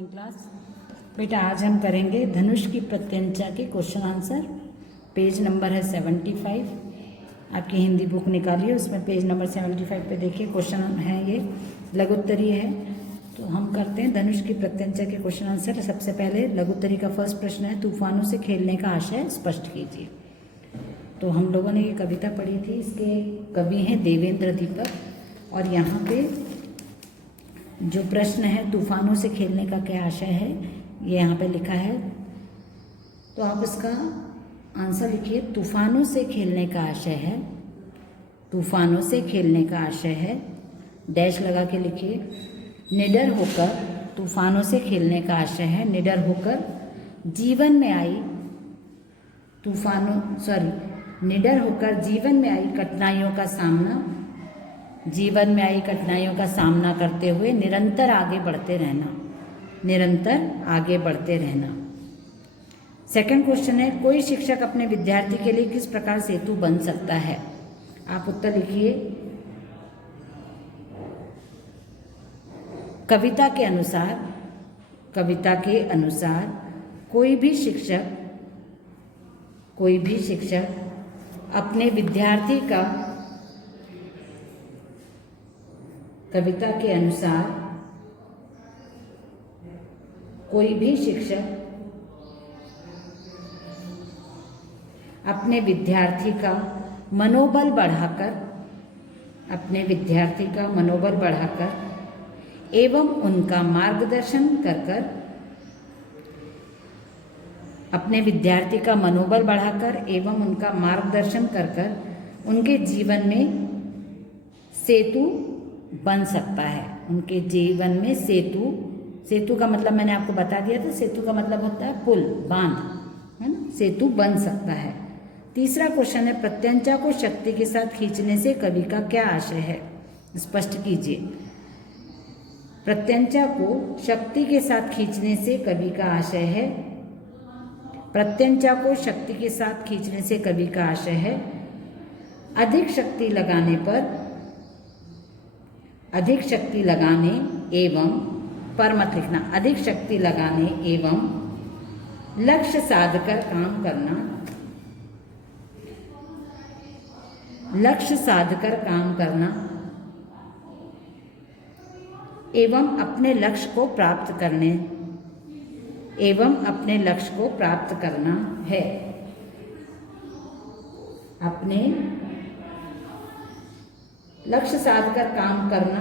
Morning class. बेटा आज हम करेंगे धनुष की प्रत्यंचा के क्वेश्चन आंसर। पेज नंबर है 75। आपकी हिंदी बुक निकालिए, उसमें पेज नंबर 75 पे देखिए क्वेश्चन है, ये लघुत्तरीय है। तो हम करते हैं धनुष की प्रत्यंचा के क्वेश्चन आंसर। सबसे पहले लघुत्तरी का फर्स्ट प्रश्न है, तूफानों से खेलने का आशय स्पष्ट कीजिए। तो हम लोगों ने ये कविता पढ़ी थी, इसके कवि हैं देवेंद्र दीपक। और यहाँ पे जो प्रश्न है तूफानों से खेलने का क्या आशय है, ये यहाँ पे लिखा है। तो आप इसका आंसर लिखिए। तूफानों से खेलने का आशय है, तूफानों से खेलने का आशय है, डैश लगा के लिखिए। निडर होकर, तूफानों से खेलने का आशय है निडर होकर जीवन में आई निडर होकर जीवन में आई कठिनाइयों का सामना, जीवन में आई कठिनाइयों का सामना करते हुए निरंतर आगे बढ़ते रहना, निरंतर आगे बढ़ते रहना। सेकंड क्वेश्चन है, कोई शिक्षक अपने विद्यार्थी के लिए किस प्रकार सेतु बन सकता है? आप उत्तर लिखिए। कविता के अनुसार कोई भी शिक्षक अपने विद्यार्थी का, कविता के अनुसार कोई भी शिक्षक अपने विद्यार्थी का मनोबल बढ़ाकर, एवं उनका मार्गदर्शन कर कर, अपने विद्यार्थी का मनोबल बढ़ाकर एवं उनका मार्गदर्शन कर कर उनके जीवन में सेतु बन सकता है। उनके जीवन में सेतु का मतलब मैंने आपको बता दिया था, सेतु का मतलब होता है पुल, बांध, है ना। सेतु बन सकता है। तीसरा क्वेश्चन है, प्रत्यंचा को शक्ति के साथ खींचने से कवि का क्या आशय है? स्पष्ट कीजिए। प्रत्यंचा को शक्ति के साथ खींचने से कवि का आशय है, प्रत्यंचा को शक्ति के साथ खींचने से कवि का आशय है अधिक शक्ति लगाने एवं, पर मत लिखना, अधिक शक्ति लगाने एवं लक्ष्य साधकर काम करना एवं अपने लक्ष्य को प्राप्त करना है। अपने लक्ष्य साधकर काम करना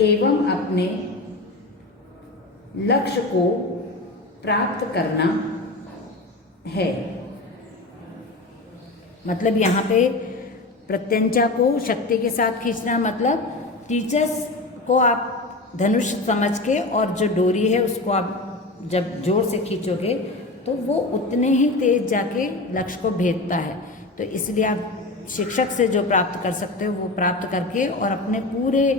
एवं अपने लक्ष्य को प्राप्त करना है। मतलब यहाँ पे प्रत्यंचा को शक्ति के साथ खींचना मतलब टीचर्स को आप धनुष समझ के, और जो डोरी है उसको आप जब जोर से खींचोगे तो वो उतने ही तेज जाके लक्ष्य को भेदता है। तो इसलिए आप शिक्षक से जो प्राप्त कर सकते हो वो प्राप्त करके और अपने पूरे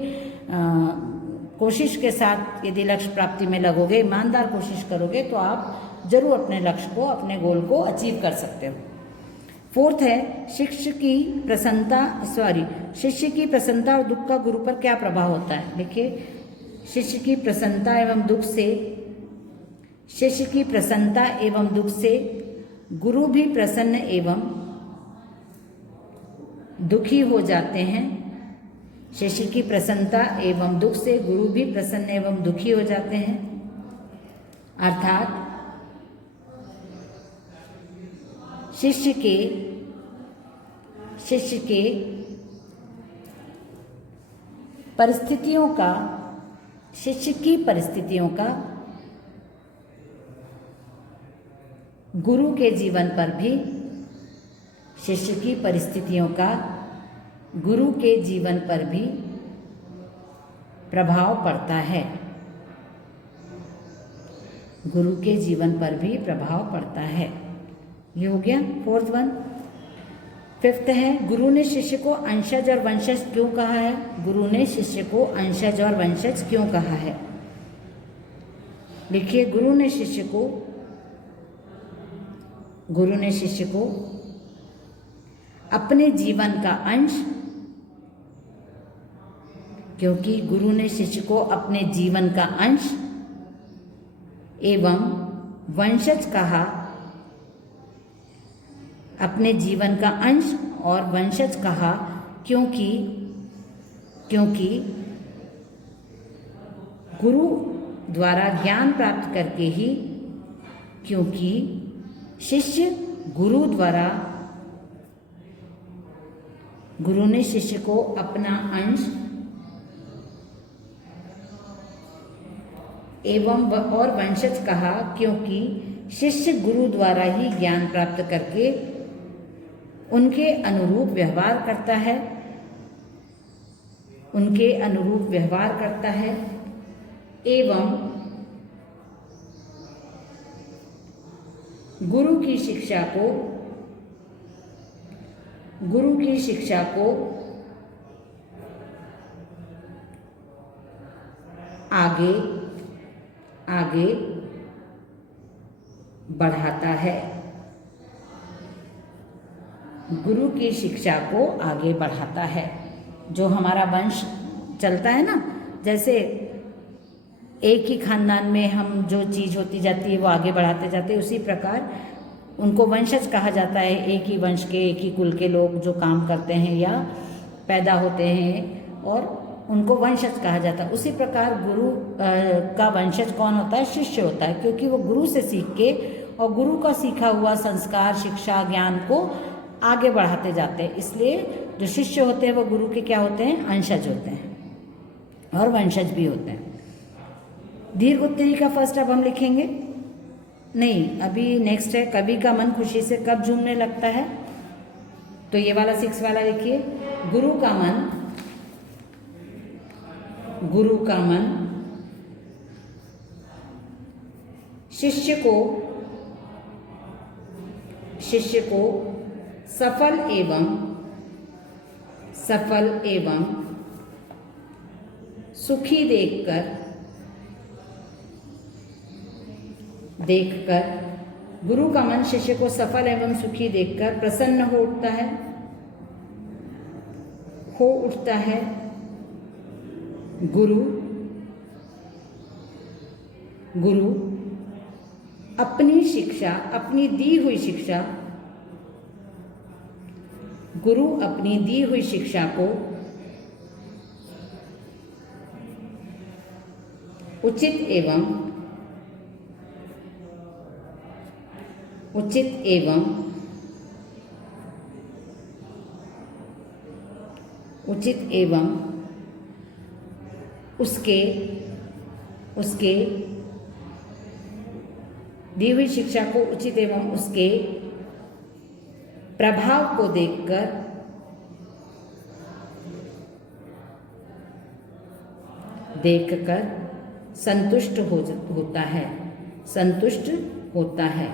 कोशिश के साथ यदि लक्ष्य प्राप्ति में लगोगे, ईमानदार कोशिश करोगे, तो आप जरूर अपने लक्ष्य को, अपने गोल को अचीव कर सकते हो। फोर्थ है, शिष्य की प्रसन्नता और दुख का गुरु पर क्या प्रभाव होता है? देखिए, शिष्य की प्रसन्नता एवं दुख से गुरु भी प्रसन्न एवं दुखी हो जाते हैं। शिष्य की प्रसन्नता एवं दुख से गुरु भी प्रसन्न एवं दुखी हो जाते हैं। अर्थात शिष्य की परिस्थितियों का गुरु के जीवन पर भी, शिष्य की परिस्थितियों का गुरु के जीवन पर भी प्रभाव पड़ता है। गुरु के जीवन पर भी प्रभाव पड़ता है। ये हो गया फोर्थ वन। फिफ्थ है, गुरु ने शिष्य को अंशज और वंशज क्यों कहा है? गुरु ने शिष्य को अंशज और वंशज क्यों कहा है? लिखिए, गुरु ने शिष्य को अपने जीवन का अंश क्योंकि गुरु ने शिष्य को अपने जीवन का अंश एवं वंशज कहा, अपने जीवन का अंश और वंशज कहा, क्योंकि गुरु द्वारा ज्ञान प्राप्त करके ही, क्योंकि शिष्य गुरु ने शिष्य को अपना अंश एवं और वंशज कहा, क्योंकि शिष्य गुरु द्वारा ही ज्ञान प्राप्त करके उनके अनुरूप व्यवहार करता है एवं गुरु की शिक्षा को आगे बढ़ाता है। गुरु की शिक्षा को आगे बढ़ाता है। जो हमारा वंश चलता है ना, जैसे एक ही खानदान में हम जो चीज़ होती जाती है वो आगे बढ़ाते जाते हैं, उसी प्रकार उनको वंशज कहा जाता है। एक ही वंश के, एक ही कुल के लोग जो काम करते हैं या पैदा होते हैं और उनको वंशज कहा जाता है। उसी प्रकार गुरु का वंशज कौन होता है? शिष्य होता है, क्योंकि वो गुरु से सीख के और गुरु का सीखा हुआ संस्कार, शिक्षा, ज्ञान को आगे बढ़ाते जाते हैं। इसलिए जो शिष्य होते हैं वो गुरु के क्या होते हैं? अंशज होते हैं और वंशज भी होते हैं। दीर्घ उत्तरी का फर्स्ट अब हम लिखेंगे नहीं, अभी नेक्स्ट है कवि का मन खुशी से कब झूमने लगता है। तो ये वाला 6 वाला लिखिए। गुरु का मन शिष्य को सफल एवं सुखी देखकर गुरु का मन शिष्य को सफल एवं सुखी देखकर प्रसन्न हो उठता है। गुरु अपनी दी हुई शिक्षा को उचित एवं उसके दी हुई शिक्षा को उचित एवं उसके प्रभाव को देखकर संतुष्ट होता है।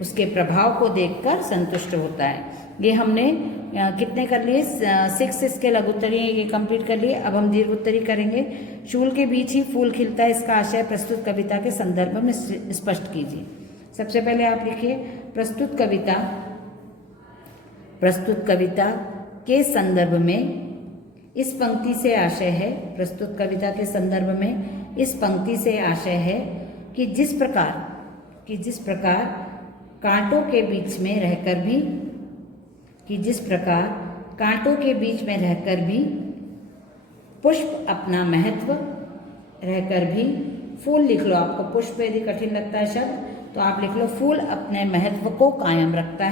उसके प्रभाव को देखकर संतुष्ट होता है। ये हमने कितने कर लिए? 6 इसके लघुत्तरी ये कंप्लीट कर लिए। अब हम दीर्घ उत्तरी करेंगे। चूल के बीच ही फूल खिलता है, इसका आशय प्रस्तुत कविता के संदर्भ में स्पष्ट कीजिए। सबसे पहले आप लिखिए प्रस्तुत कविता के संदर्भ में इस पंक्ति से आशय है। प्रस्तुत कविता के संदर्भ में इस पंक्ति से आशय है कि जिस प्रकार कांटों के बीच में रहकर भी पुष्प अपना महत्व रहकर भी फूल लिख लो। आपको पुष्प यदि कठिन लगता है शब्द तो आप लिख लो फूल अपने महत्व को कायम रखता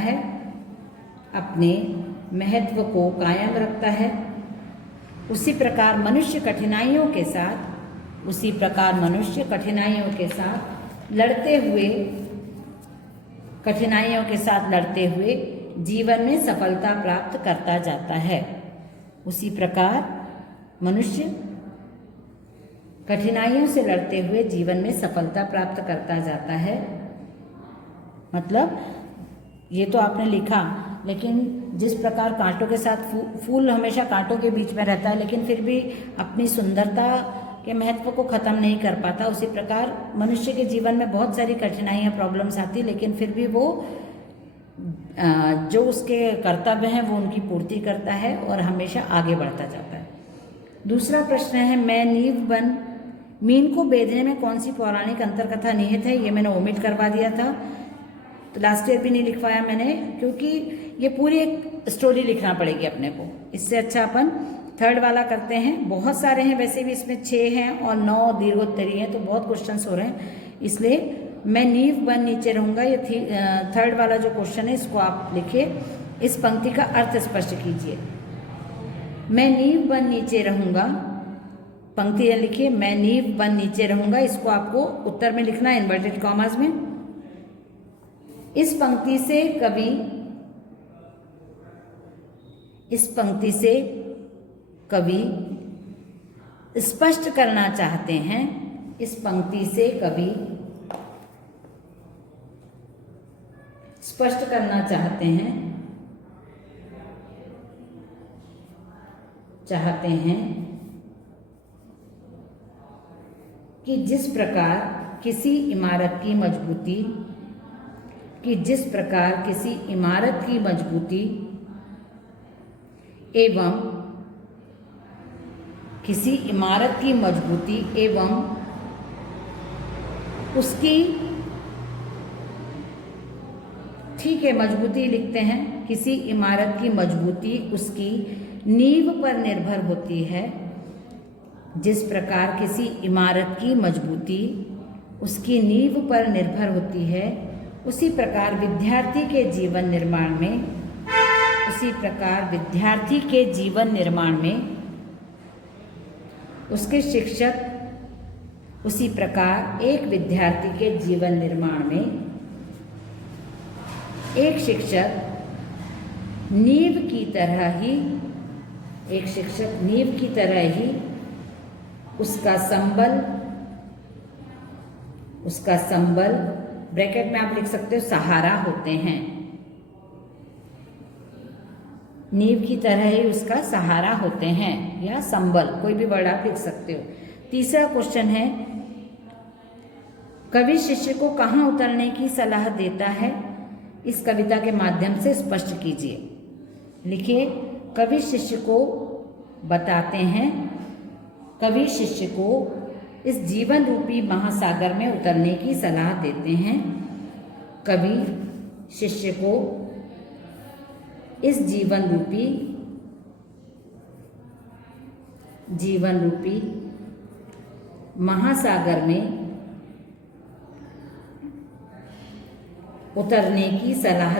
है। उसी प्रकार मनुष्य कठिनाइयों के साथ लड़ते हुए जीवन में सफलता प्राप्त करता जाता है। उसी प्रकार मनुष्य कठिनाइयों से लड़ते हुए जीवन में सफलता प्राप्त करता जाता है। मतलब ये तो आपने लिखा, लेकिन जिस प्रकार कांटों के साथ फूल हमेशा कांटों के बीच में रहता है लेकिन फिर भी अपनी सुंदरता के महत्व को ख़त्म नहीं कर पाता, उसी प्रकार मनुष्य के जीवन में बहुत सारी कठिनाइयाँ, प्रॉब्लम्स आती, लेकिन फिर भी वो जो उसके कर्तव्य हैं वो उनकी पूर्ति करता है और हमेशा आगे बढ़ता जाता है। दूसरा प्रश्न है मैं नींव बन मीन को बेधने में कौन सी पौराणिक अंतरकथा निहित है। ये मैंने ओमिट करवा दिया था, तो लास्ट ईयर भी नहीं लिखवाया मैंने, क्योंकि ये पूरी एक स्टोरी लिखना पड़ेगी अपने को। इससे अच्छा अपन थर्ड वाला करते हैं। बहुत सारे हैं वैसे भी, इसमें 6 हैं और 9 दीर्घोत्तरी हैं, तो बहुत क्वेश्चंस हो रहे हैं। इसलिए मैं नींव बन नीचे रहूँगा, ये थर्ड वाला जो क्वेश्चन है इसको आप लिखिए। इस पंक्ति का अर्थ स्पष्ट कीजिए। मैं नींव बन नीचे रहूँगा, पंक्ति लिखिए, मैं नींव बन नीचे रहूँगा। इसको आपको उत्तर में लिखना है इन्वर्टेड कॉमास में। इस पंक्ति से कवि स्पष्ट करना चाहते हैं, इस पंक्ति से कवि स्पष्ट करना चाहते हैं कि जिस प्रकार किसी इमारत की मजबूती एवं उसकी, ठीक है, मजबूती लिखते हैं, किसी इमारत की मजबूती उसकी नींव पर निर्भर होती है। जिस प्रकार किसी इमारत की मजबूती उसकी नींव पर निर्भर होती है, उसी प्रकार विद्यार्थी के जीवन निर्माण में उसके शिक्षक, उसी प्रकार एक विद्यार्थी के जीवन निर्माण में एक शिक्षक नींव की तरह ही उसका संबल ब्रैकेट में आप लिख सकते हो सहारा होते हैं। नींव की तरह ही उसका सहारा होते हैं, या संबल, कोई भी वर्ड आप लिख सकते हो। तीसरा क्वेश्चन है कवि शिष्य को कहाँ उतरने की सलाह देता है, इस कविता के माध्यम से स्पष्ट कीजिए। लिखिए, कवि शिष्य को बताते हैं, कवि शिष्य को इस जीवन रूपी महासागर में उतरने की सलाह देते हैं। कवि शिष्य को इस जीवन रूपी महासागर में उतरने की सलाह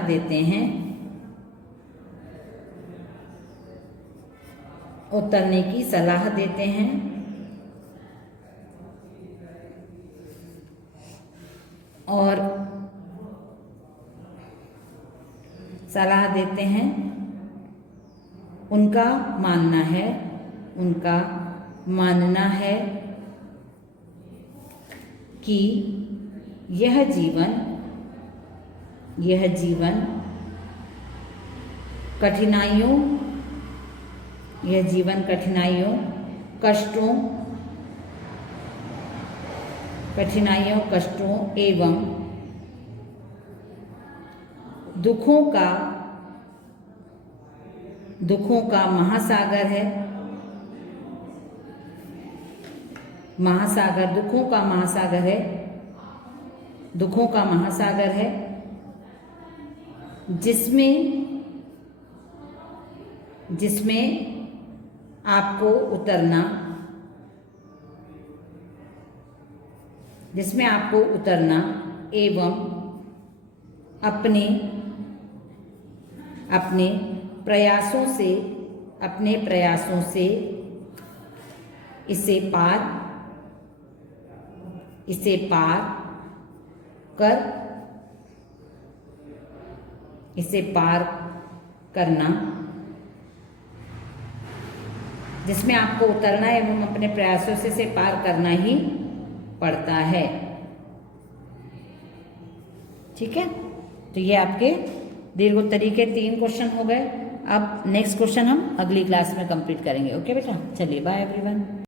देते हैं। और सलाह देते हैं, उनका मानना है कि यह जीवन कठिनाइयों, कष्टों एवं दुखों का महासागर है। दुखों का महासागर है जिसमें आपको उतरना एवं अपने प्रयासों से इसे पार करना, जिसमें आपको उतरना एवं अपने प्रयासों से इसे पार करना ही पड़ता है। ठीक है, तो ये आपके दीर्घोत्तरी के 3 क्वेश्चन हो गए। अब नेक्स्ट क्वेश्चन हम अगली क्लास में कंप्लीट करेंगे। ओके बेटा, चलिए बाय एवरीवन।